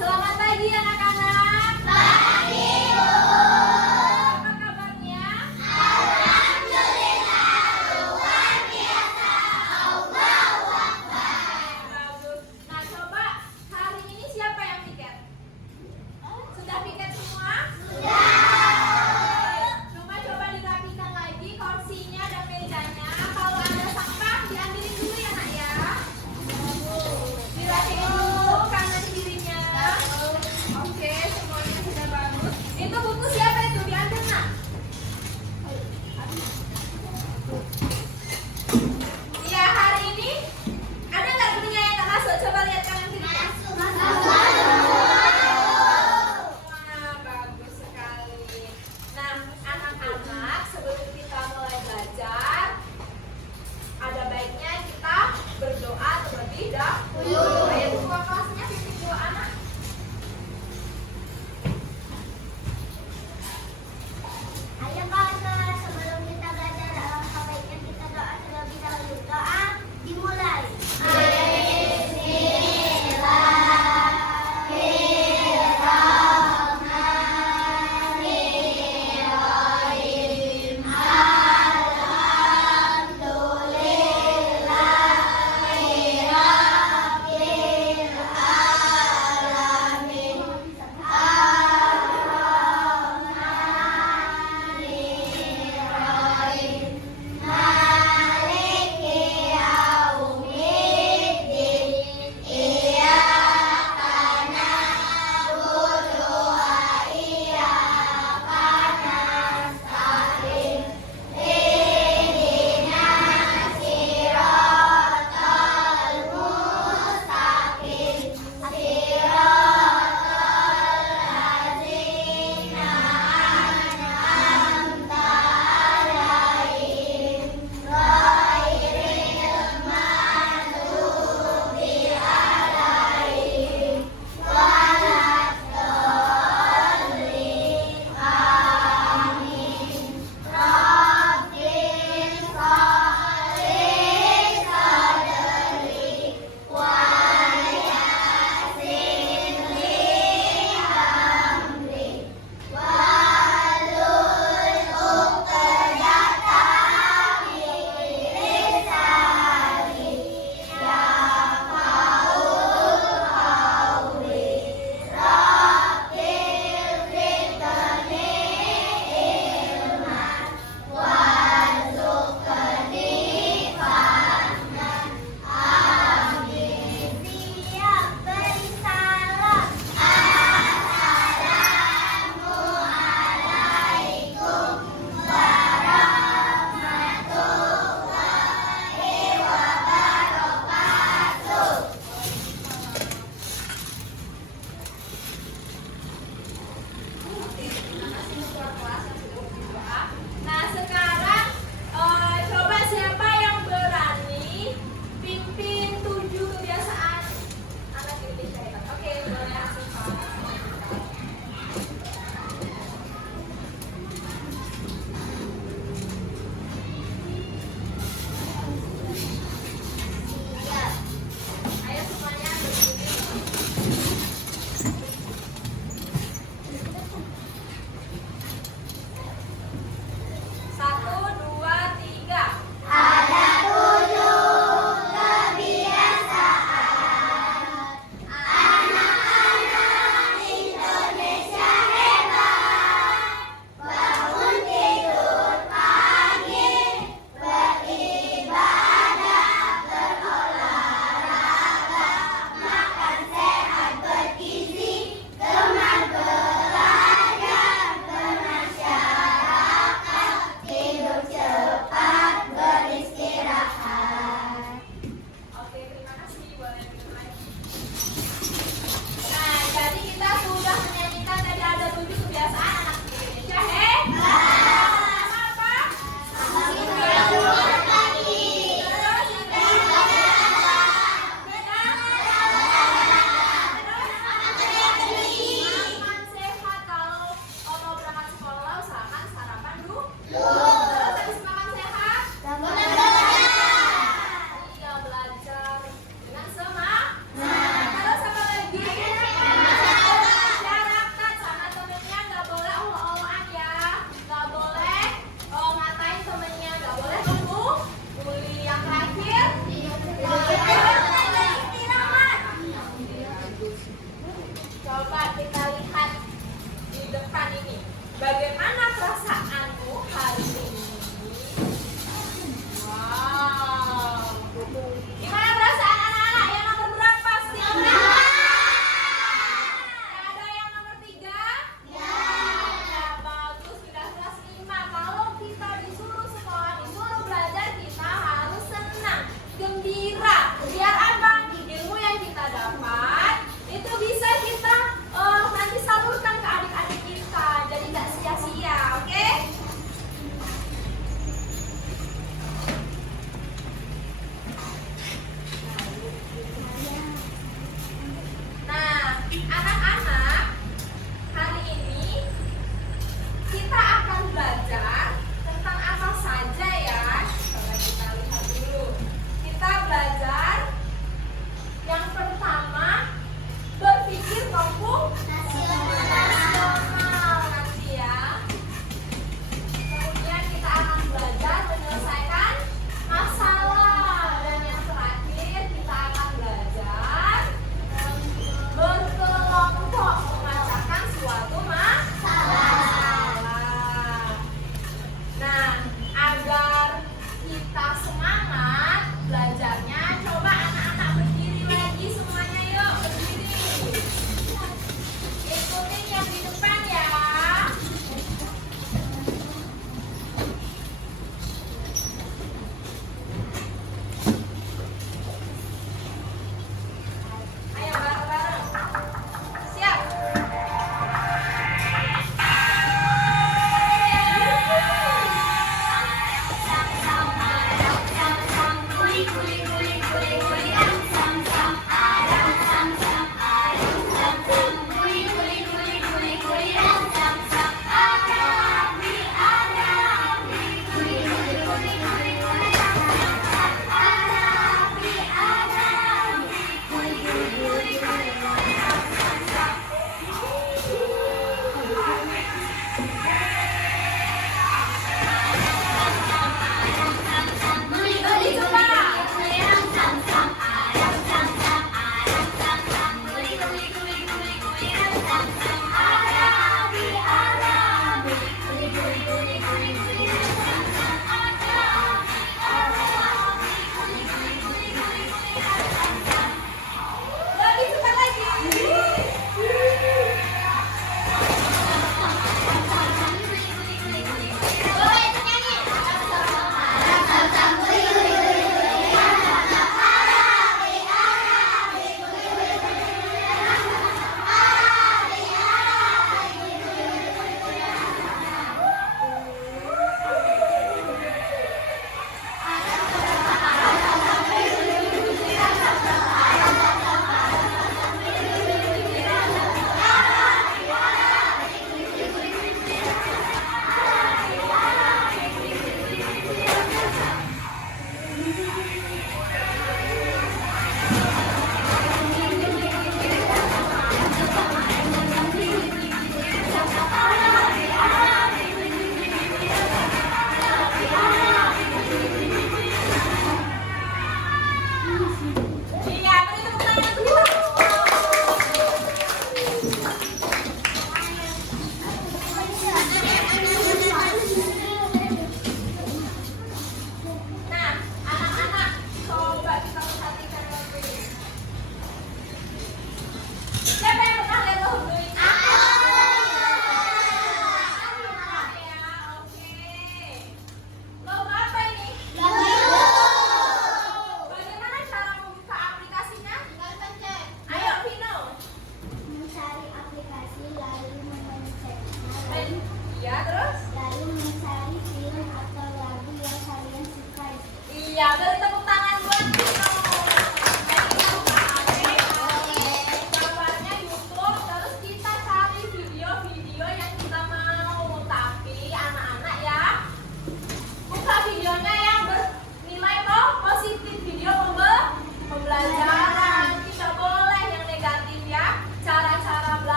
Selamat pagi anak-anak. Pagi, Bu. Apa kabarnya? Alhamdulillah, luar biasa. Allahu Akbar. Bagus. Nah, coba hari ini siapa yang piket? Sudah piket semua? Sudah. Coba dirapikan lagi kursinya dan mejanya. Kalau ada sampah diambilin dulu ya nak ya. Dirapikan dulu kanan kirinya. Oke.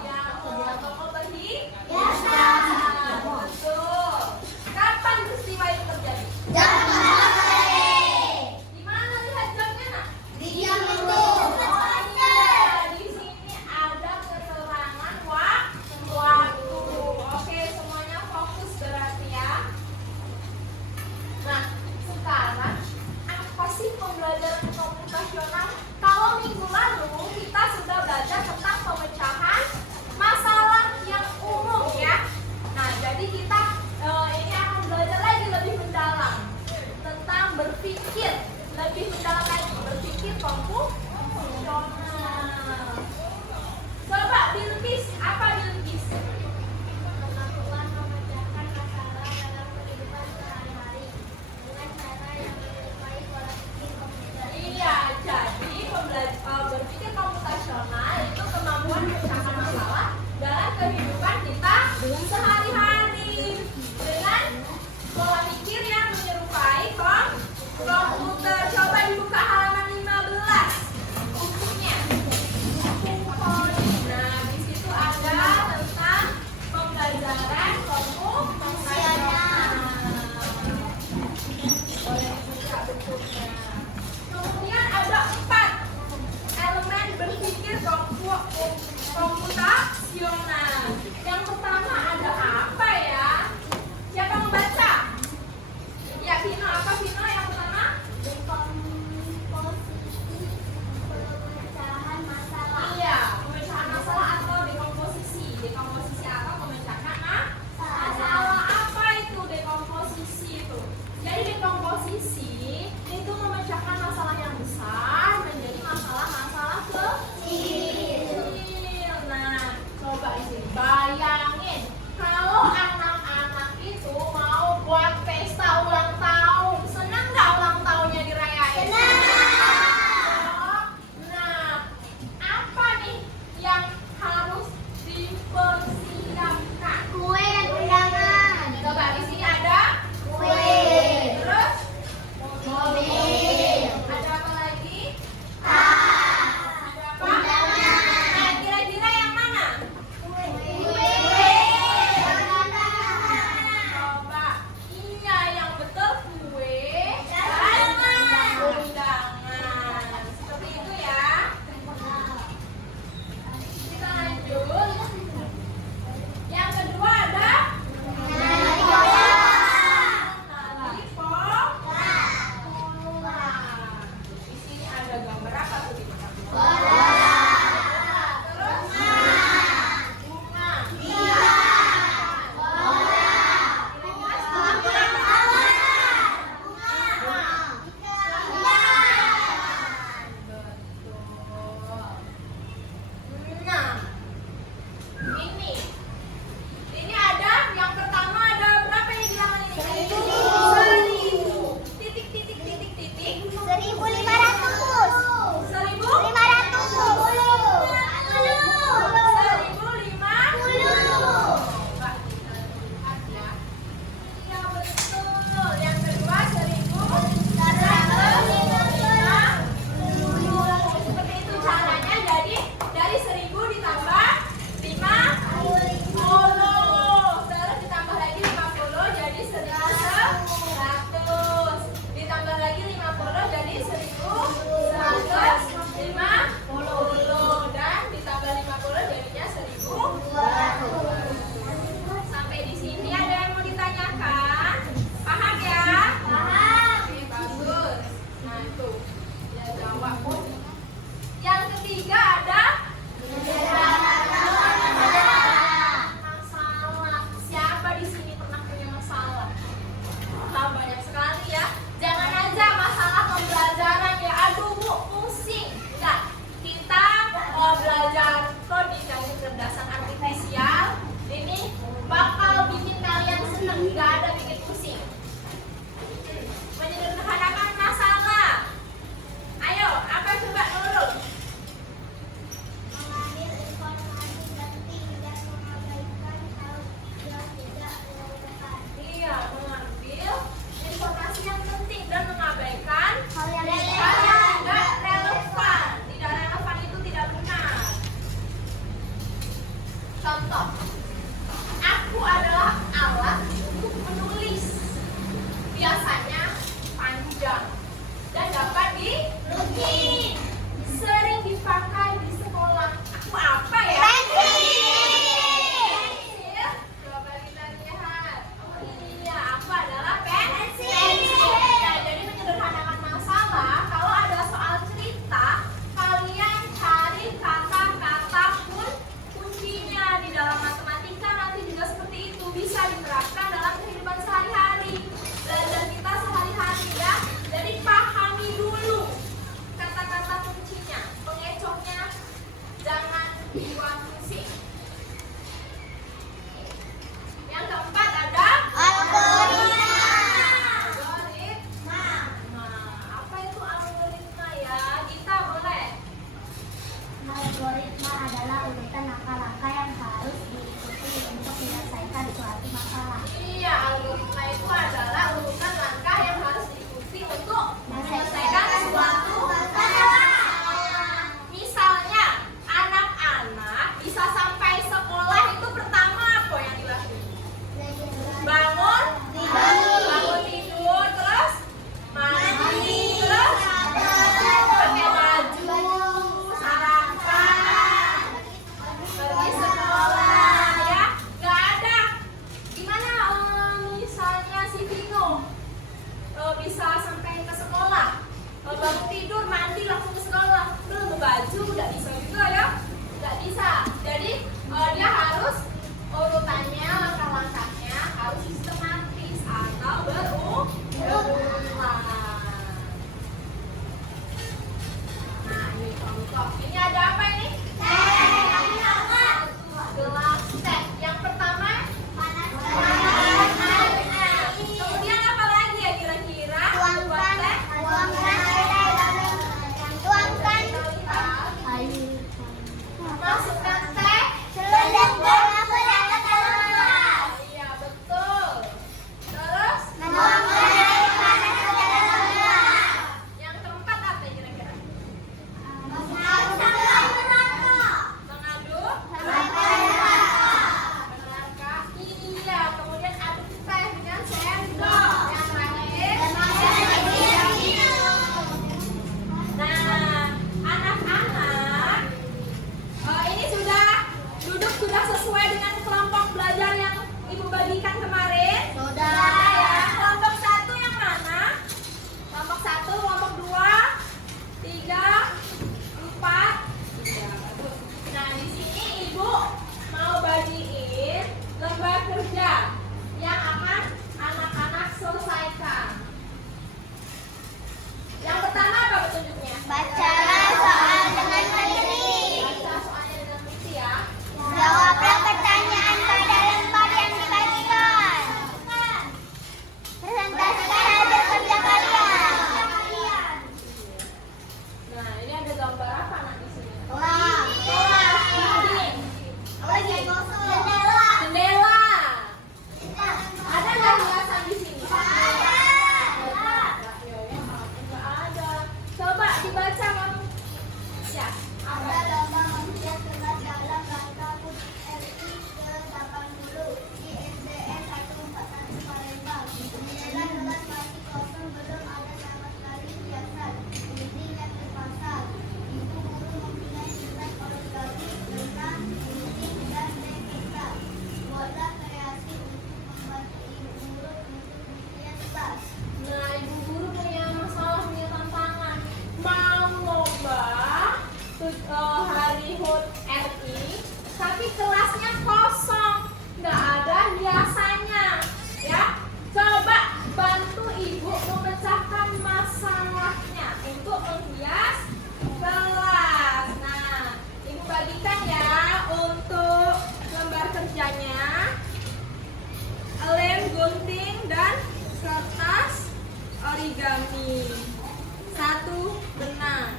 Yang tokoh Biasa. Betul. Kapan peristiwa itu terjadi? Jam 4 sore. Di mana lihat jamnya, Nak? Di jam itu. Di sini ada keterangan waktu. Oke, semuanya fokus berarti ya. Nah, sekarang apa sih pembelajaran komputasional? Kalau minggu lalu kita sudah belajar tentang pemecahan masalah yang umum ya. Nah, jadi kita ini akan belajar lagi lebih mendalam Contoh, aku adalah alat untuk menulis. Biasanya panjang dan dapat dilukis. Sering dipakai di sekolah. Aku apa ya? Pensil. Coba kita lihat. Oh iya, aku adalah pensil. Nah, jadi menyederhanakan masalah, kalau ada soal cerita, kalian cari kata-kata kuncinya. Di dalam matematika nanti juga seperti itu, bisa diterapkan dalam kehidupan sehari-hari. Belajar kita sehari-hari ya. Jadi pahami dulu kata-kata kuncinya. Pengecohnya jangan dibuat pusing. Yang keempat ada Algoritma. algoritma. Nah, apa itu algoritma ya? Kita boleh. Algoritma adalah urutan langkah-langkah yang harus diikuti untuk menyelesaikan suatu masalah. Iya, algoritma itu adalah urutan langkah yang harus diikuti untuk menyelesaikan suatu masalah. Misalnya, anak-anak bisa sampai sekolah itu pertama apa yang dilakukan? Bangun tidur, terus mandi, terus pakai baju, sarapan, pergi sekolah ya. Gak ada. Gimana misalnya si Vino bisa sampai ke sekolah, bangun tidur, mandi, langsung ke sekolah, belum baju, nggak bisa juga ya, nggak bisa. Jadi dia harus urutannya, langkah-langkahnya harus sistematis atau berulang. Nah, ini contoh. Ini ada apa ini? Gelas teh. Yang pertama panas airnya. Kemudian apa lagi ya kira-kira? Buat teh. Masukkan teh. Iya, betul. Terus yang keempat apa kira-kira? Mengaduk. Menerka. Iya, kemudian aduk teh dengan sendok. Yang terakhir. Nah, anak-anak, ini sudah duduk sudah sesuai dengan kelompok belajar yang Ibu bagikan kemarin? Sudah ya. Kelompok 1 yang mana? Kelompok 1, kelompok 2, 3, 4. Nah, di sini Ibu mau bagiin lembar kerja yang akan anak-anak selesaikan. Yang pertama apa petunjuknya? Bacalah soal dengan teliti. Baca soalnya dengan teliti ya. Jawablah pertanyaan pada lembar yang dibagikan. Presentasikan hasil kerja kalian. Nah, ini ada gambar apa nak di sini? Wah. Kelas, dinding, Jendela. jendela. Ada nggak hiasan di sini? Nggak ada. Coba dibaca kamu. Ya. Ada lomba membuat kelas dalam rangka HUT RI ke-80 di SDN 141 Palembang. Jendela kelas masih kosong, belum ada sama sekali hiasan. Dinding yang terpasang. Ibu guru mempunyai tugas origami, benang, gunting, dan TPK. Buatlah kreasi untuk membantu ibu guru untuk bikin tas. Nah, ibu guru punya masalah, punya tantangan. Mau lomba hari HUT RI, tapi kelasnya kosong, nggak ada hiasannya. Ya, coba bantu ibu memecahkan masalahnya untuk menghias kelas. Nah, ibu bagikan ya untuk lembar kerjanya, lem, gunting, dan kertas origami. 1 benang.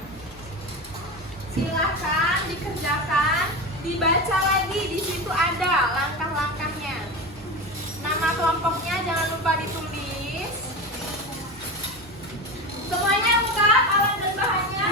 Silakan dikerjakan, dibaca lagi, di situ ada langkah-langkahnya. Nama kelompoknya jangan lupa ditulis. Semuanya lengkap alat dan bahannya.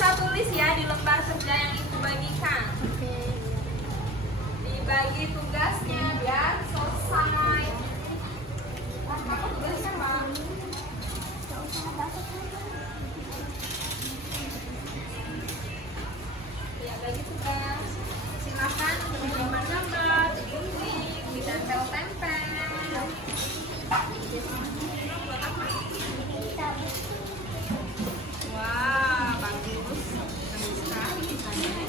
bisa tulis ya di lembar kerja yang ibu bagikan. Dibagi tugasnya biar selesai. Kamu tugasnya Bang? Ya, bagi tugas. Silakan menyimpan gambar, digunting, ditempel-tempel. Wah, bagus. Bagus sekali desainnya.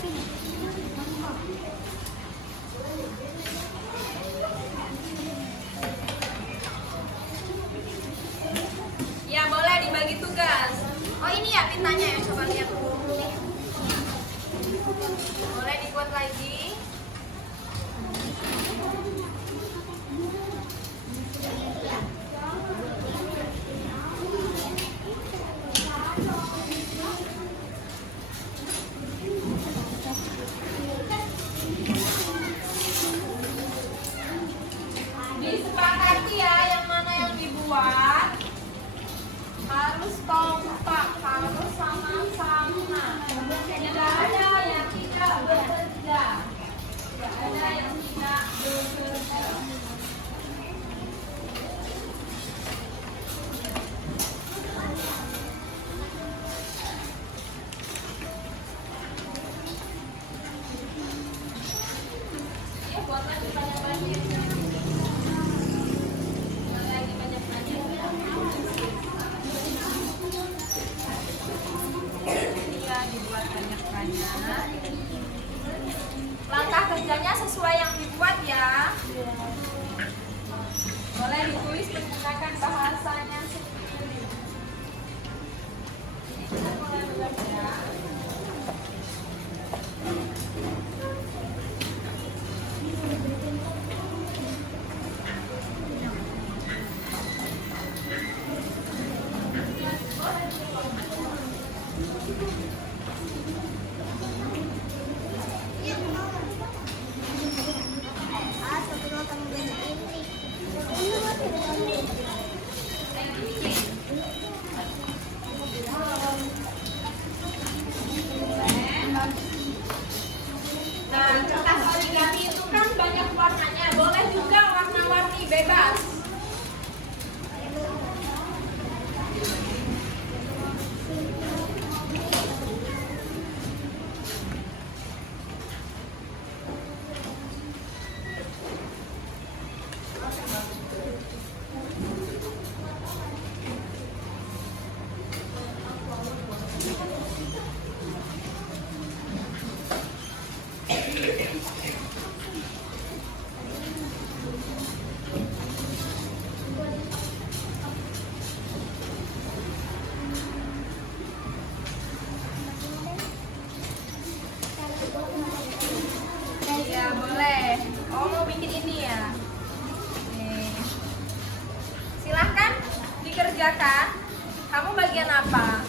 Ya, boleh dibagi tugas. Oh, ini ya pintanya ya, coba lihat. Boleh dibuat lagi. Disepakati ya yang mana yang dibuat harus kompak, harus sama-sama. Tidak ada yang tidak bekerja. Tidak ada yang tidak bekerja. Ya, buat lagi banyak-banyak. Buat lagi banyak-banyak. Iya, dibuat banyak-banyak. Langkah kerjanya sesuai yang dibuat ya. Boleh ditulis menggunakan bahasanya sendiri. Ini kita mulai belajar. Nah, kertas origami itu kan banyak warnanya. Boleh juga warna-warni bebas. Ya, boleh. Oh, mau bikin ini ya? Nih. Silahkan dikerjakan. Kamu bagian apa?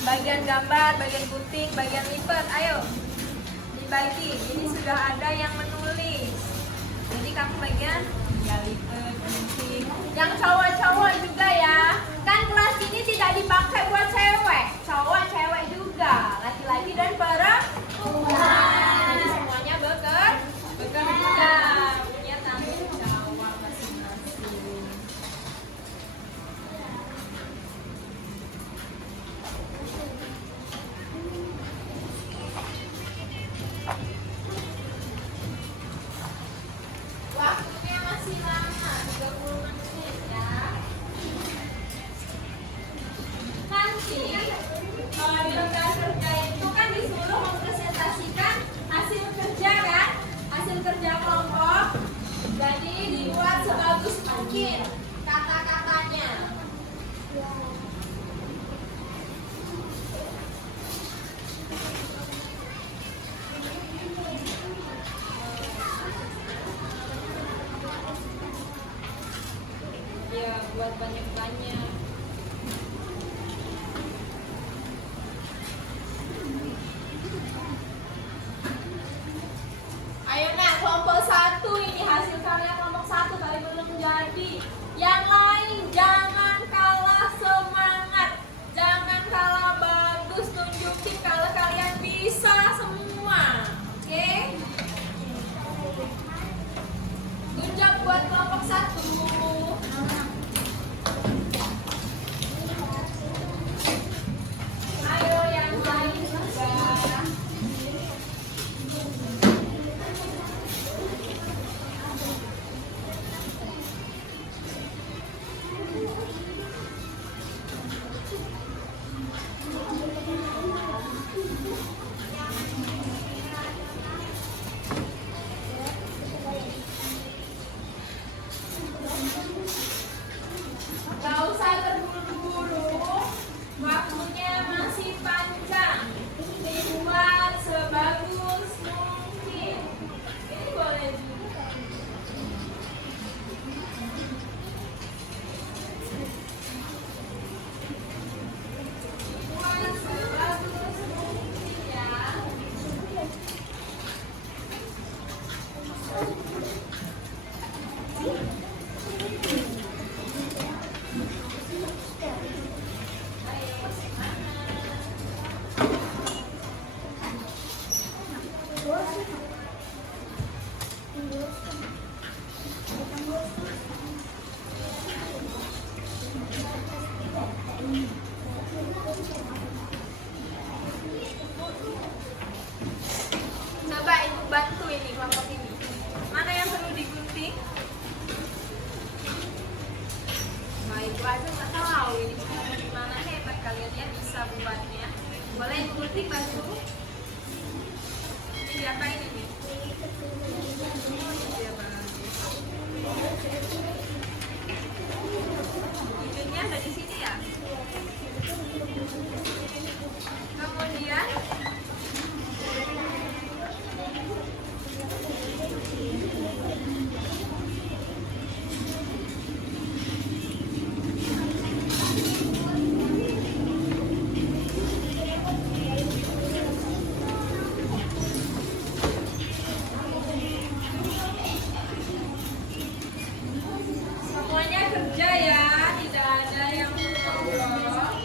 Bagian gambar, bagian gunting, bagian lipat. Ayo, dibagi. Ini sudah ada yang menulis. Jadi kamu bagian ya lipat, gunting. Yang cowok-cowok juga ya. Kan kelas ini tidak dipakai buat cewek. Cowok, cewek juga. Laki-laki dan perempuan. Jadi semuanya bekerja. Punya tanggung jawab masing-masing. Waktunya masih lama, 30 menit ya. Nanti kalau di lembar kerja itu kan disuruh mempresentasikan hasil kerja kan, hasil kerja kelompok. Jadi dibuat sebagus mungkin kata-katanya. Ya, buat banyak-banyak. Ayo nak, kelompok 1 ini hasil karya kelompok 1 tapi belum jadi. Yang lain jangan kalah semangat, jangan kalah bagus, tunjukin kalau jam buat kelompok 1. Ayo yang lain juga. Gak usah terburu-buru, waktunya masih panjang. Dibuat sebagus mungkin. Ini boleh juga. Dibuat sebagus mungkin ya. Coba ibu bantu ini kelompok ini. Mana yang perlu digunting? Nah, ibu aja nggak tahu ini gimana, hebat kalian ya bisa buatnya. Boleh ibu gunting bantu? Ini diapain ini? Iya, bagus. Ujungnya ada di sini ya. Kemudian semuanya kerja ya, tidak ada yang ngobrol.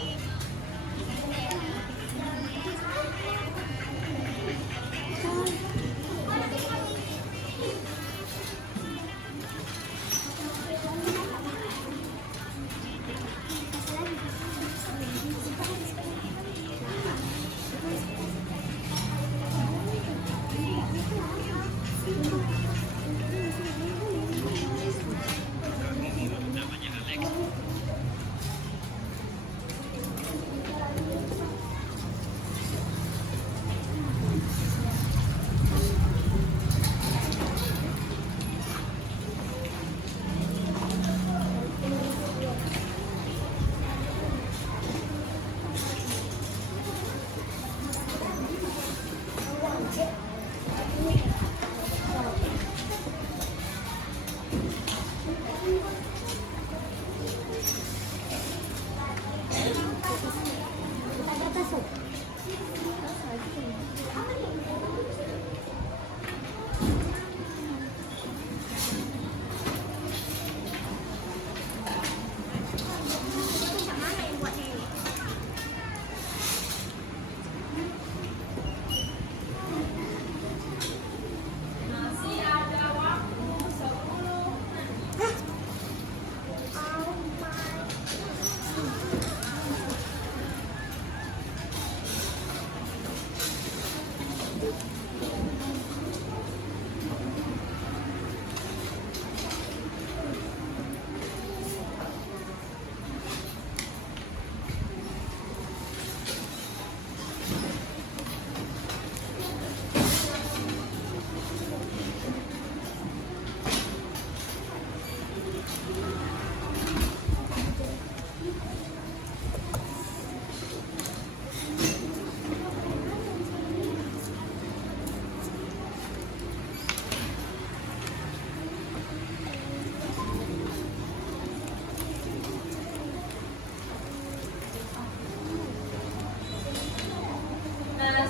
Masih ada waktu 10 menit.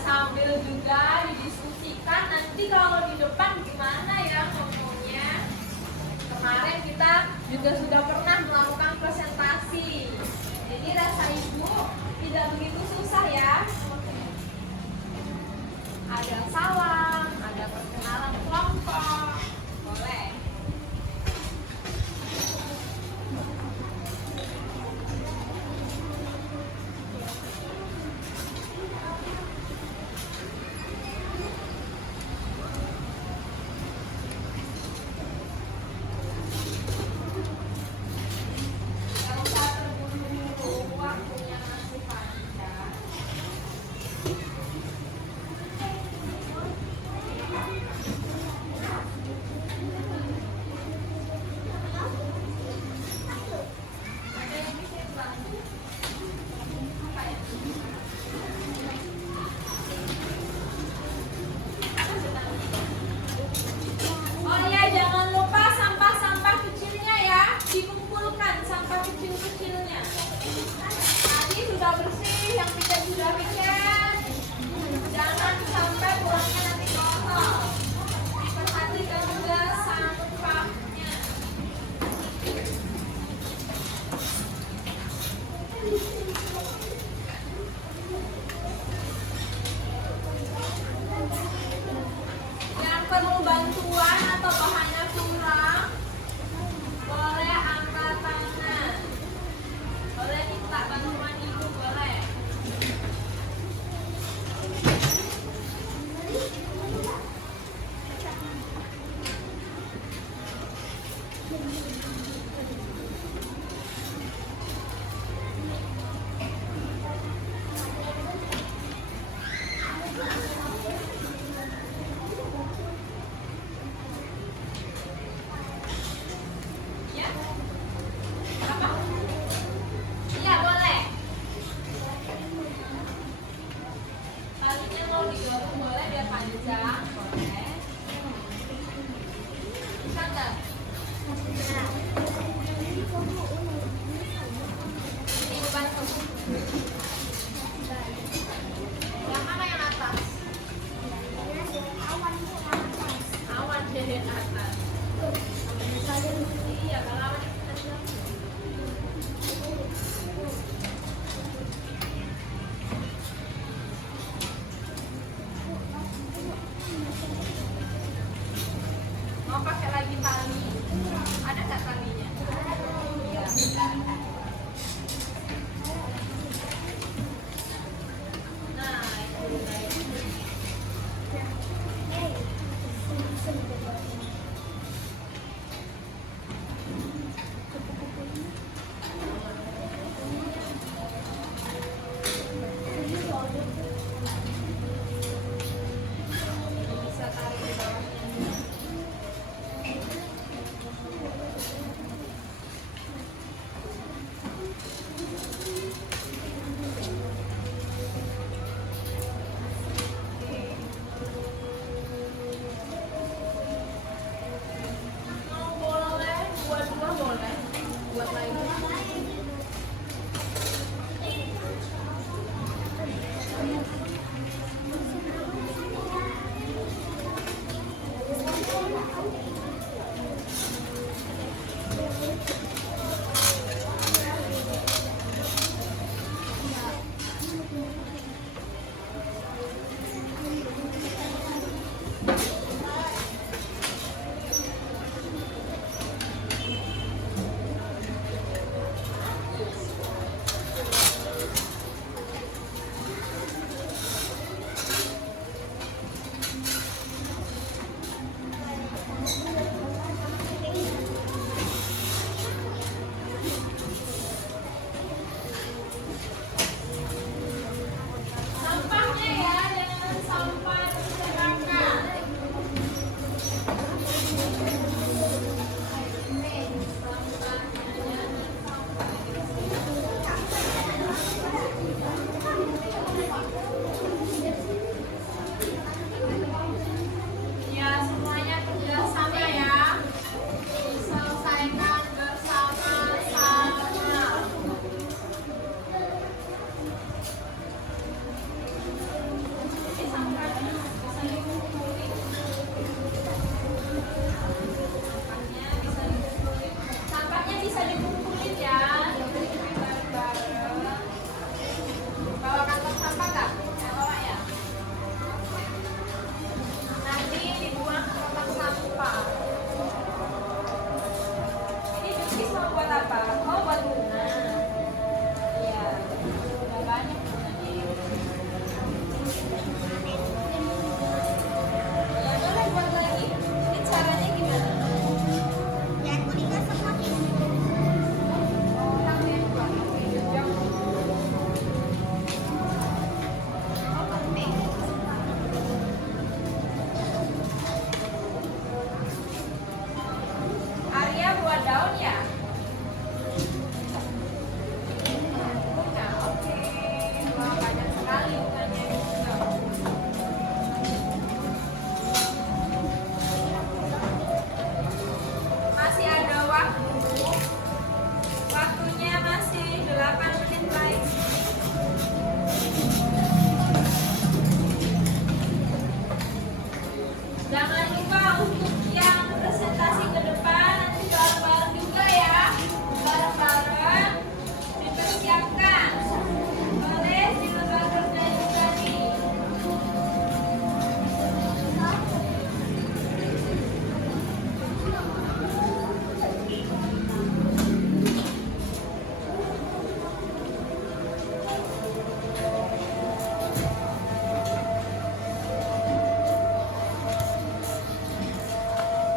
Sambil juga didiskusikan nanti kalau di depan gimana ya ngomongnya. Kemarin kita juga sudah pernah melakukan presentasi, jadi rasa ibu tidak begitu susah ya. Ada salam, ada perkenalan kelompok, boleh. apa? Oh, buat lunas. Iya, udah banyak bunganya ya. Ya boleh buat lagi. Ini caranya gimana? Yang kuningnya semua ini. Orang yang buat jam. Arya buat daun ya? Bunga, oke. Wah, banyak sekali bunganya. Masih ada waktu. Waktunya masih 8 menit lagi. Jangan lupa untuk yang presentasi ke depan nanti bareng-bareng juga ya. Bareng-bareng dipersiapkan. Boleh di lembaga kerja juga nih.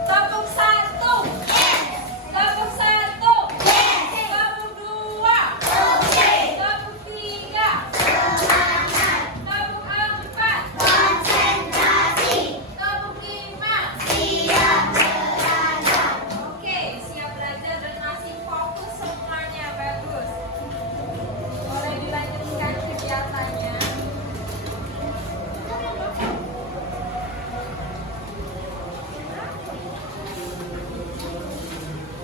Tepuk 1. Tepuk 1. Tepuk 2. Tepuk 3. Tepuk 4. Konsentrasi. Tepuk 5. Siap belajar. Oke, siap belajar dan masih fokus semuanya. Bagus. Boleh dilanjutkan kegiatannya.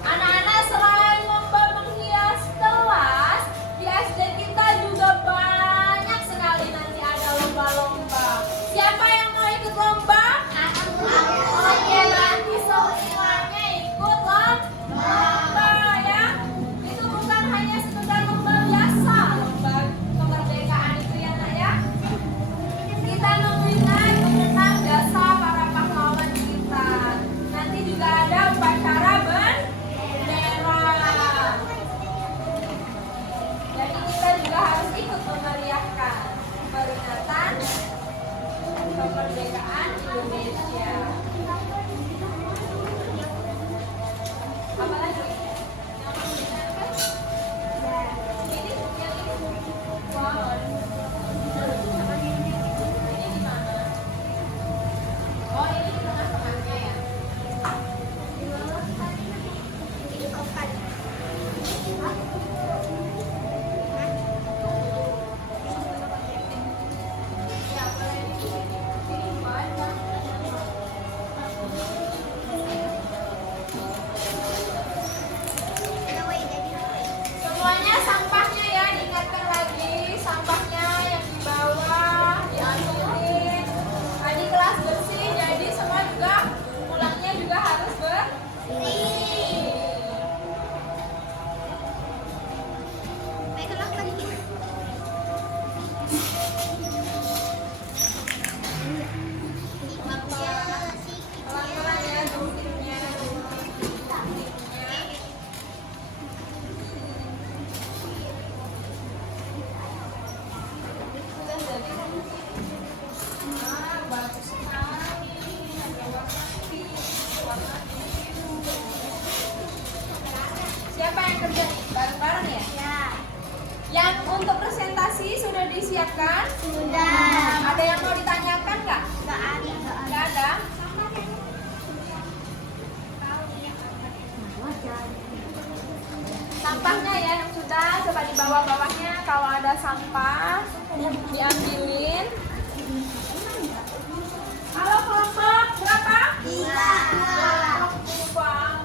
Anak-anak, selain lomba menghias kelas, di SD kita juga banyak sekali nanti ada lomba-lomba. Siapa yang mau ikut lomba? Oke, nanti semuanya ikut lomba ya. Itu bukan hanya sekedar lomba biasa, lomba kemerdekaan itu ya nak ya. Kita mengingat mengenang jasa para pahlawan kita. Nanti juga ada upacara bendera. Jadi kita juga harus ikut memeriahkan peringatan kemerdekaan Indonesia. Apa lagi? Yang mau ditanyakan? Ini, yang ini. Wow. Ini di mana? Oh, ini di tengah-tengahnya ya. Ya, boleh di sini. Ini banyak. Semuanya sampahnya ya, diingatkan lagi sampahnya yang di bawah diambilin. Tadi kelas bersih, jadi semua juga pulangnya juga harus bersih. Pelan-pelan ya, duduknya. Bagus sekali. Ada warna pink, warna biru. Siapa yang kerja nih? Bareng-bareng ya? Yang untuk presentasi sudah disiapkan? Sudah. Ada yang mau ditanyakan nggak? Nggak ada? Sampahnya ya yang sudah, coba di bawah-bawahnya kalau ada sampah diambilin. Halo kelompok berapa? 3. Wah,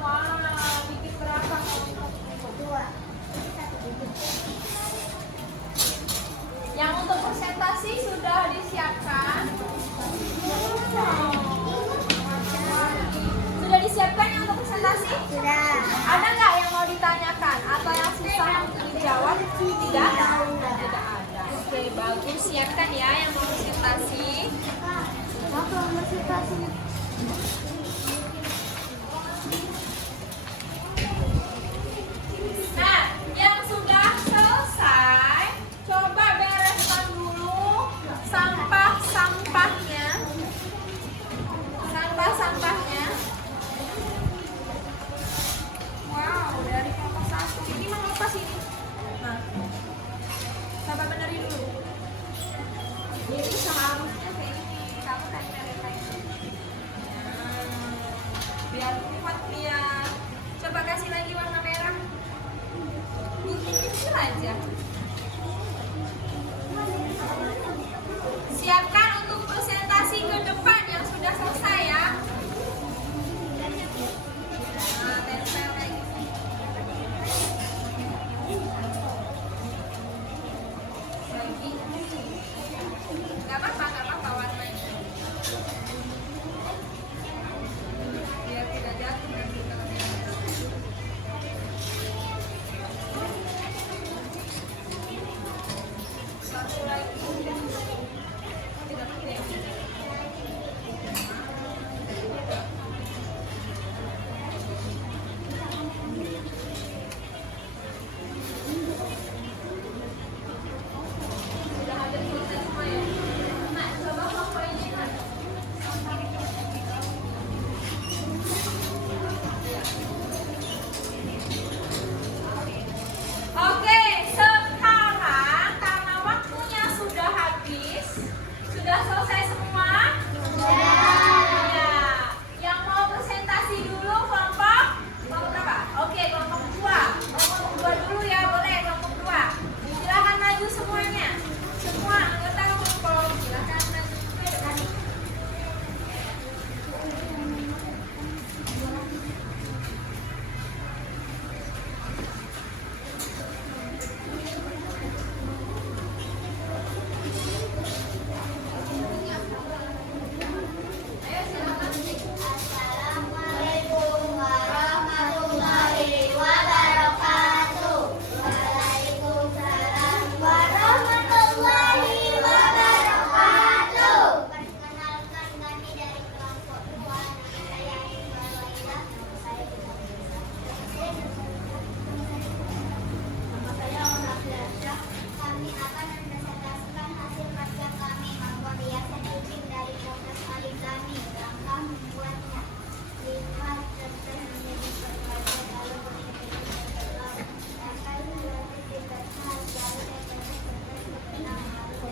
bikin berapa kelompok? 2. Yang untuk presentasi sudah disiapkan? Sudah disiapkan yang untuk presentasi? Sudah. Ada nggak yang mau ditanyakan atau yang susah untuk dijawab? Tidak? Tidak ada. Oke, bagus. Siapkan ya yang mau presentasi. saja. Siapkan untuk presentasi ke depan yang sudah selesai ya. Nah, tempel lagi. Lagi. Gak apa-apa warnanya. Biar tidak jatuh nanti kalau dia jatuh. Satu lagi. Tidak penting. Sudah hampir selesai semua ya. Nah, coba kelompok ini kan. Oke, sekarang karena waktunya sudah habis, sudah selesai semua? Ya. Yang mau presentasi dulu kelompok berapa? Oke, kelompok 2. Kelompok 2 dulu ya, boleh kelompok 2. Silakan maju semuanya. Semua anggota kelompok, silakan maju ke depan. Ayo silakan. Assalamualaikum warahmatullahi wabarakatuh. Waalaikumsalam warahmatullahi wabarakatuh. Perkenalkan kami dari kelompok 2. Saya Iqbal Wailah. Saya tidak bisa. Nama saya Ona Filasya. Kami akan mempresentasikan hasil karya kami membuat hiasan kucing dari kertas alif kami. Langkah membuatnya. Lihat kertas menjadi berbagai lalu berhitung dalam. Langkah membuat kertas lalu kertas berbenang lalu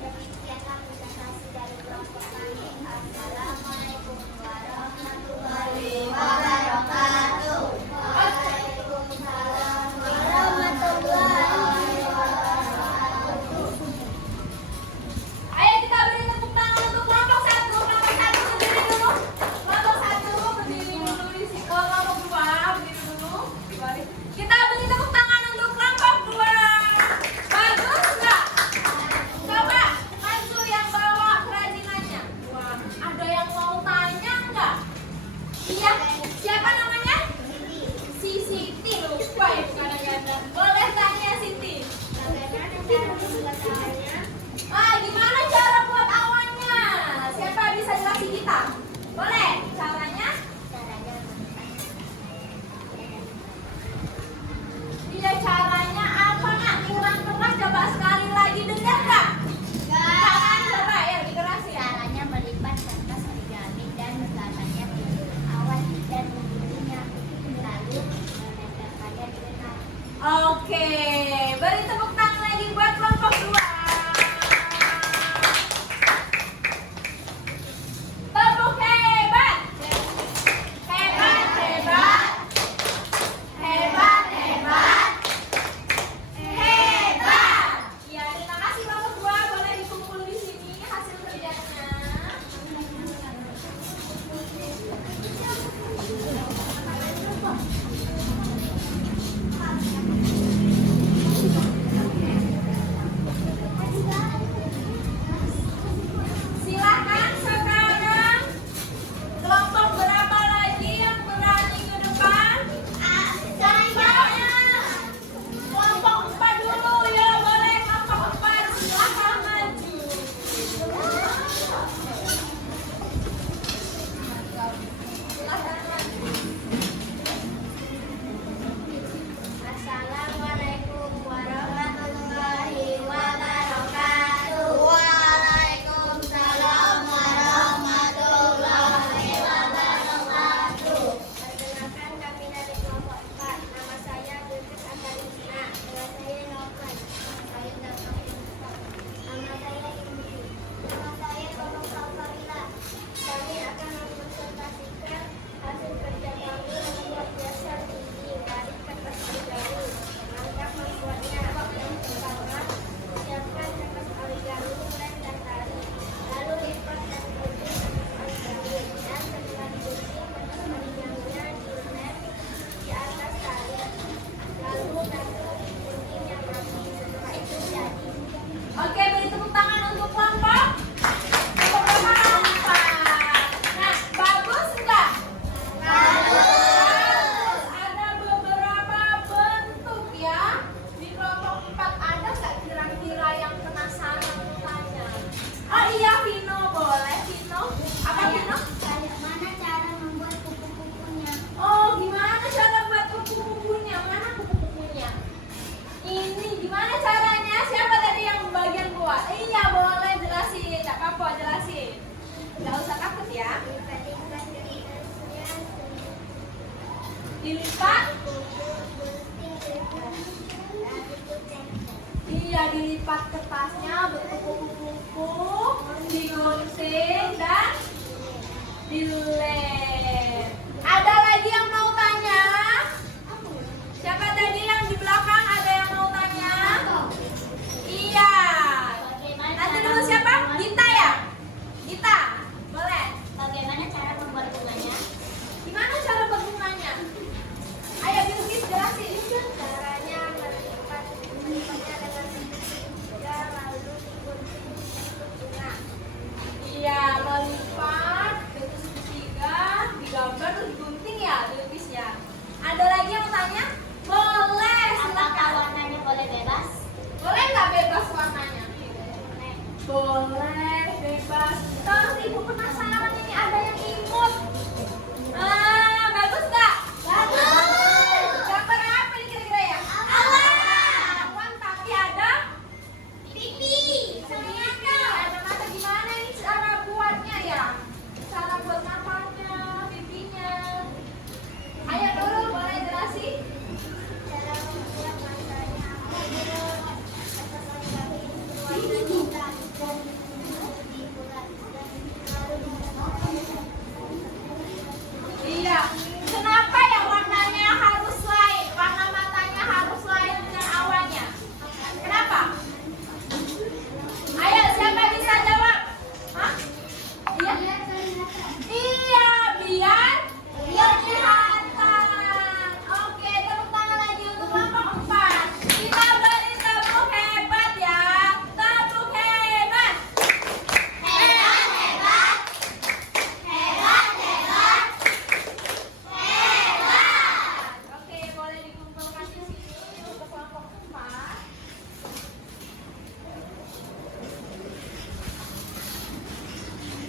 demikianlah presentasi dari kelompok kami. Assalamualaikum warahmatullahi wabarakatuh. Waalaikumsalam warahmatullahi wabarakatuh. Ayo kita beri tepuk tangan untuk kelompok 1. Kelompok 1 berdiri dulu. Kelompok 1 berdiri dulu di sini. Kelompok 2 berdiri dulu. Kita beri tepuk tangan untuk kelompok 2. Bagus nggak? Coba maju yang bawa kerajinannya. Wah, ada yang mau tanya nggak? Iya. Siapa namanya? Si Siti. Lupa ya kadang-kadang. Boleh tanya Siti. Gimana cara buat awannya? Siapa bisa jelasin kita? Boleh? Caranya? Iya, caranya apa nak? Keras-keras coba sekali lagi, dengar nggak? Jangan coba ya, dikerasin. Caranya melipat kertas origami dan meletakkannya di awan dan menggulungnya, lalu menempelkannya di kertas. Oke, beri tepuk tangan lagi buat kelompok 2. Tepuk hebat. Hebat, hebat. Hebat, hebat. Hebat. Ya, terima kasih kelompok 2. Boleh dikumpul di sini hasil kerjanya. dilipat kertasnya bentuk kuku-kuku, digunting dan dilem. Ada lagi yang mau tanya? Siapa tadi yang di belakang? Ada yang mau tanya? Iya. Nanti dulu siapa? Dita ya? Dita, boleh. Bagaimana cara membuat bunganya? Gimana cara buat bunganya? Ayo Bilkis jelasin. Caranya melipat bunganya dengan segitiga lalu digunting bentuk bunga. Iya, melipat bentuk segitiga, digambar terus digunting ya, Bilkis ya. Ada lagi yang mau tanya? Boleh, Apakah silakan. warnanya boleh bebas? Boleh nggak bebas warnanya? Boleh, bebas. Terus ibu penasaran ini ada yang imut. Bagus nggak? Bagus. Gambar apa ini kira-kira ya? Awan, tapi ada Pipi. pipinya. Ada mata, gimana ini cara buatnya ya? Cara buat matanya, pipinya. Ayo dulu, boleh jelasin? Cara membuat matanya atas origami berwarna hitam dan di bulat dan lalu Iya. Kenapa ya warnanya harus lain? Warna matanya harus lain dengan awannya. Kenapa? Ayo, siapa bisa jawab? Hah? Iya? Iya, biar kelihatan. Oke, tepuk tangan lagi untuk kelompok 4. Kita beri tepuk hebat ya. Tepuk hebat. hebat, hebat, hebat, hebat, hebat. Oke, boleh dikumpulkan di sini untuk kelompok 4.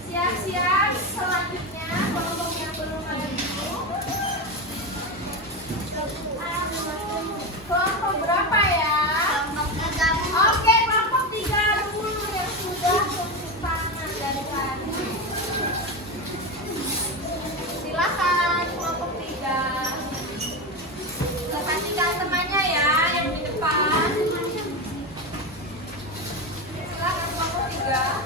Siap-siap, selanjutnya kelompok yang belum ada dulu. Kelompok berapa ya? Oke, kelompok 3 dulu yang sudah tunjuk tangan dari tadi. Silakan kelompok 3. Perhatikan temannya ya yang di depan. Silakan kelompok 3.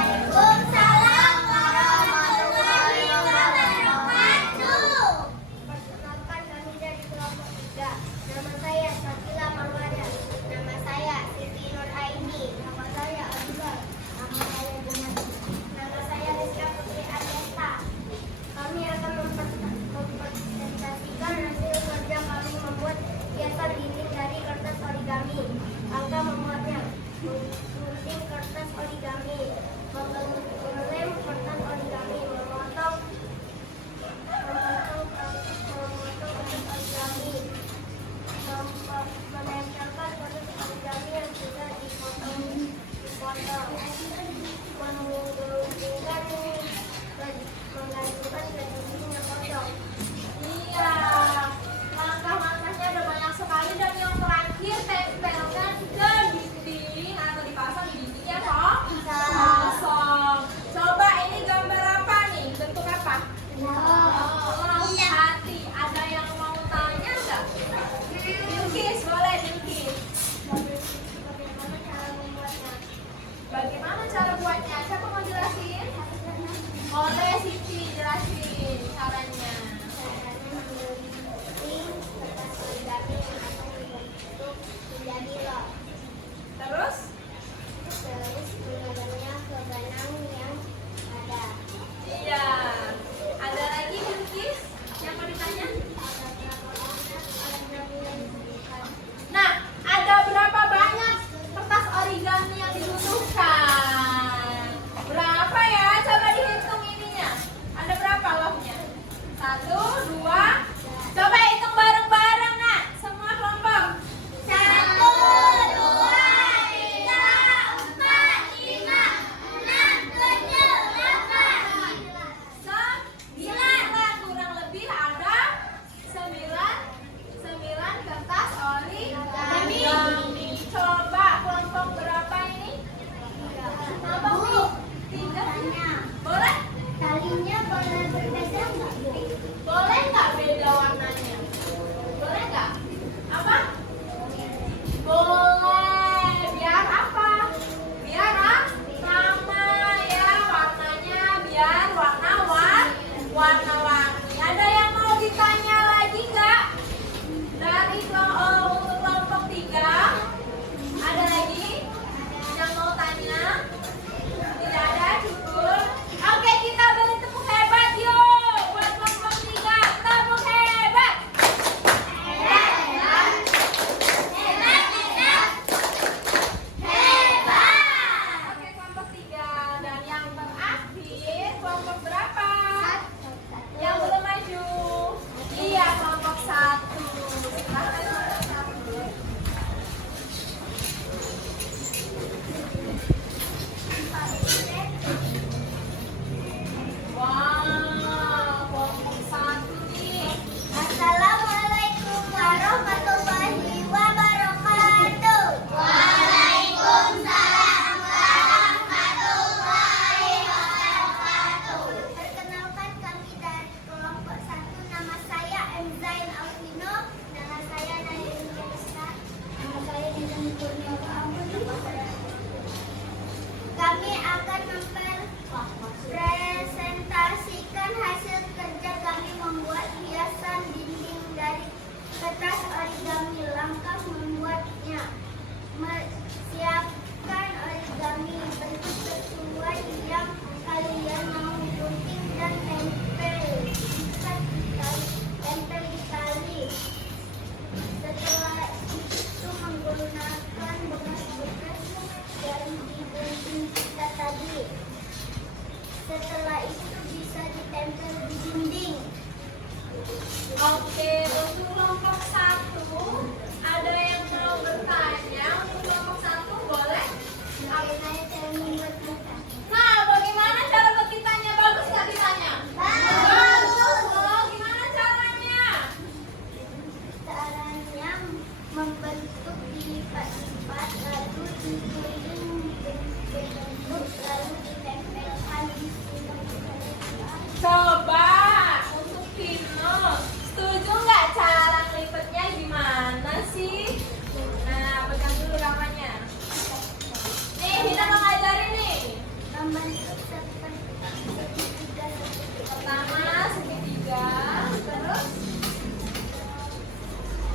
Waalaikumsalam warahmatullahi wabarakatuh. Perkenalkan, kami dari kelompok 3. Nama saya Sakila Marwada. Nama saya Siti Nur Aini. Nama saya Azhar. Nama saya Junadi. Nama saya Rizka Putri Adesta. Kami akan mempresentasikan hasil kerja kami membuat hiasan dinding dari kertas origami. Angka membuatnya: gunting kertas origami, mengelem kertas origami, memotong kertas origami, menempelkan kertas origami yang sudah dipotong, menggulungkan, menggantungkan ke dinding yang kosong. Iya, langkah-langkahnya ada banyak sekali dan yang terakhir tempelkan ke dinding atau dipasang di dinding ya kok? Kosong. Coba ini gambar apa nih? Bentuk apa? Oh, hati. Ada yang mau tanya nggak? Bilkis, boleh Bilkis. Bagaimana cara membuatnya? Bagaimana cara buatnya? Siapa mau jelasin? Boleh Siti jelasin caranya. Caranya menggunting kertas origami yang akan dibentuk menjadi lot. Terus? Terus menggambarnya ke benang yang ada. Iya. Ada lagi Bilkis yang mau ditanya? Nah, ada berapa banyak kertas origami yang dibutuhkan? Berapa ya? Coba dihitung ininya. Ada berapa lotnya? dilipat-lipat, lalu dikeliling bentuk, lalu ditempelkan di sini. Coba untuk Vino, setuju nggak cara ngelipetnya gimana sih? Nah, pegang dulu ramanya. Nih, kita mau ngajarin nih. Membentuk segitiga. Pertama segitiga, terus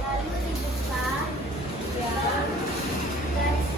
Lalu dibuka ya, garis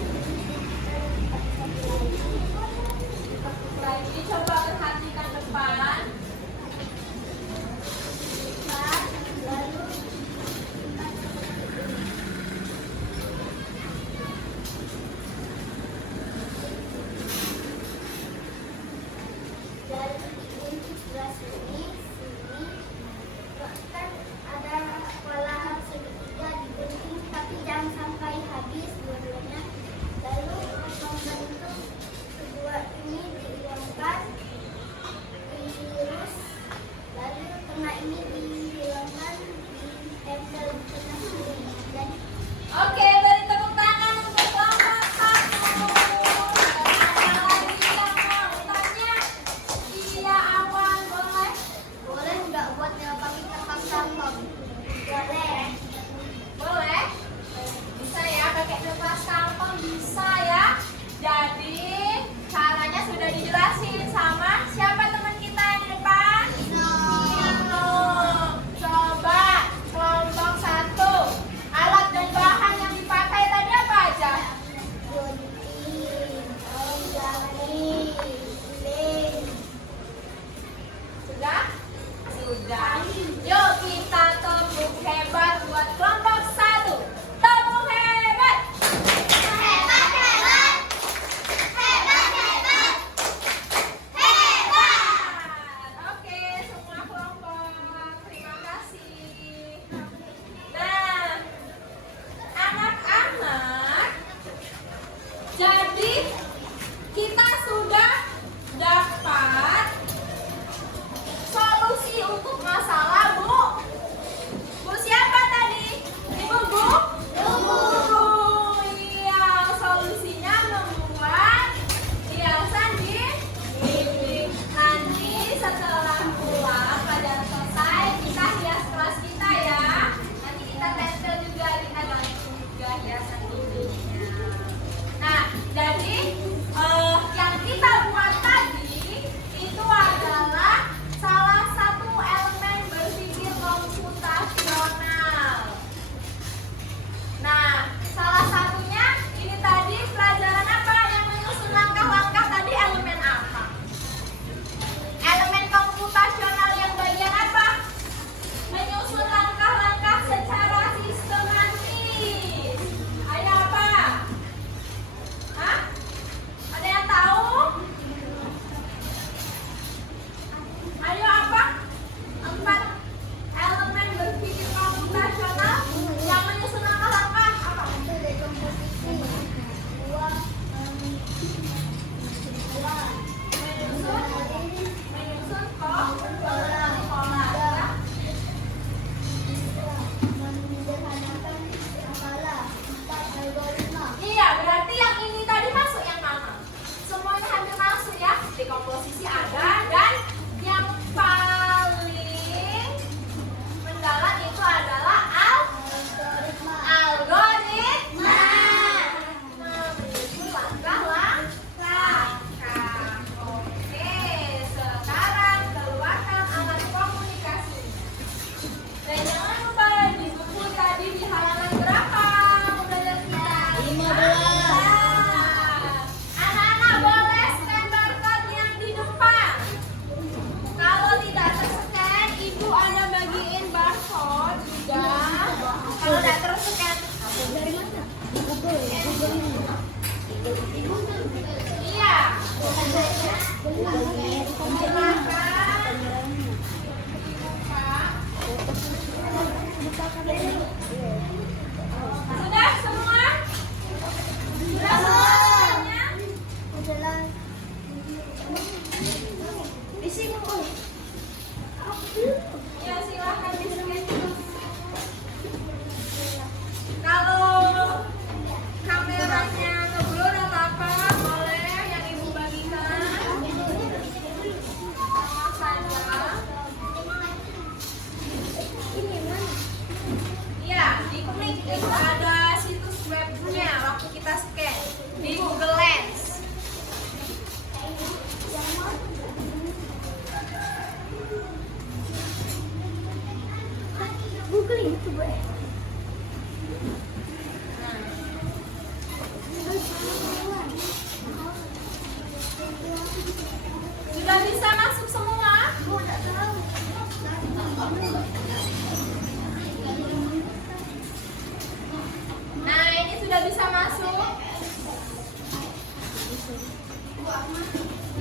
sudah bisa masuk?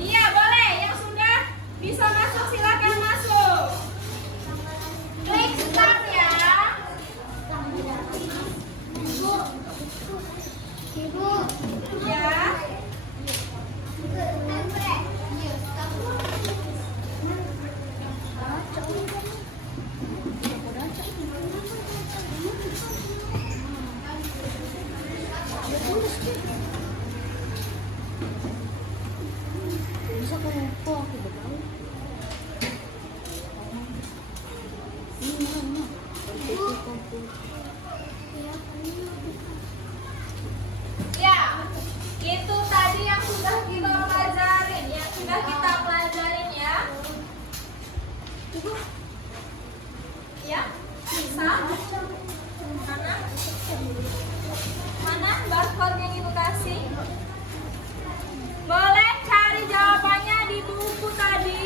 Iya, boleh. Yang sudah bisa masuk silakan masuk. Klik start ya. Ibu. Ya. Bisa kelupa aku tahu. Ya, itu tadi yang sudah kita pelajarin, ya. Ya, bisa. Mana barcode yang ibu kasih? Boleh cari jawabannya di buku tadi.